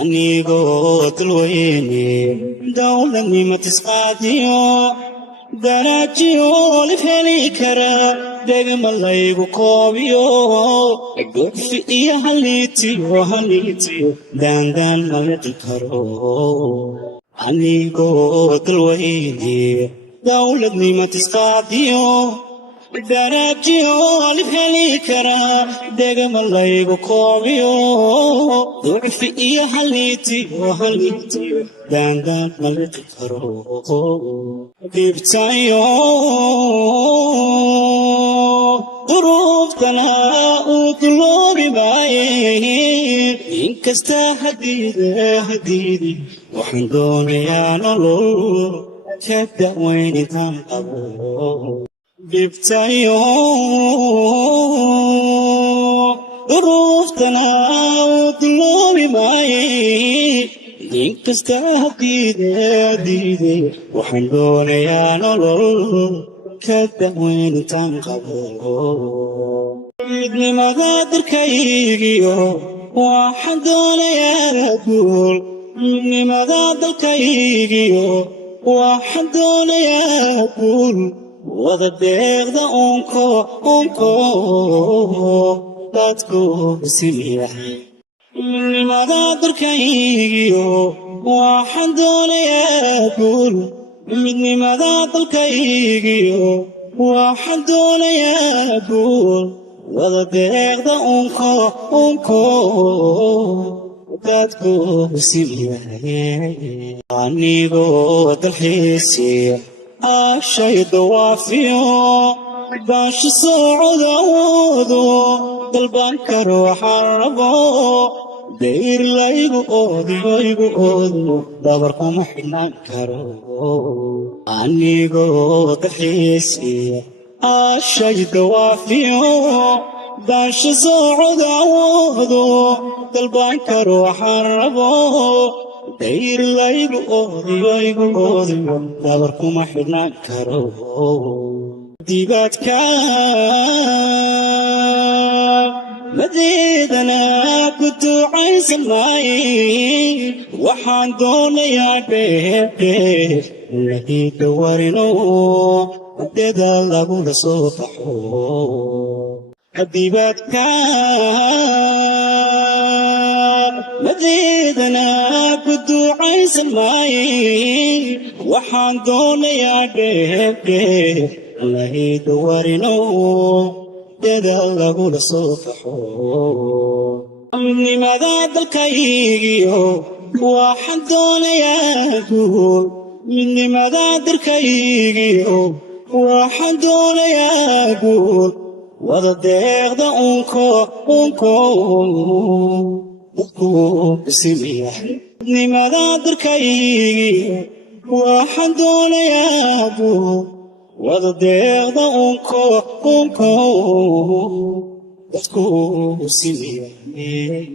anigoo dalweyne dowladnimo tisqaadiyo daraajiyo olif heli kara degma laygu koobiyo gudfi iyo haliitiyo daandaan maladu karo anigoo dalweyne dowladnimo tisqaadiyo daraajiyo olif heli kara degma laygu koobiyo gudfi iyo haliitiyo daandaan maladu karo dibtayo duruuftana uu duloobi maaye inkasta hadiidi waxaan doonayaa nolol ka da'weyn intaan qabo dibtayo duruuftana uu duloobi maaye inkasta hadiide waxaan doonayaa nolol ka da'weyn intaan qabo midnimada dalkaygiyo waxaan doonayaa guul midnimada dalkaygiyo waxaan doonayaa guul wada deeqda unko dadku simiyahay midnimada dalkaygiyo waxaan doonayaa guul midnimada dalkaygiyo waxaan doonayaa guul wada deeqda unko dadku simiyahay anigoo dalxiisiya ashay dawaafiyo baashi socodawoodo dalban karo waxaan rabo dayr laygu oodiyo dabarkuma xidhnaan karo anigoo dalxiisiya ashay dawaafiyo baashi socodawoodo dalban karo waxaan rabo dayr laygu oodiyo dabarkuma xidhnaan karo dibaadka madeedana ku ducaysan maaye waxaan doonayaa dheer lahiida warino madeeda lagula soo baxo dibaadka madeedana ku ducaysan maaye waxaan doonayaa dheer lahiida warino madeeda lagula soo baxo midnimada dalkaygiyo waxaan doonayaa guul midnimada dalkaygiyo waxaan doonayaa guul wada deeqda unko dadku simiyahay midnimada dalkaygiyo waxaan doonayaa guul wada deeqda unko dadku simiyahay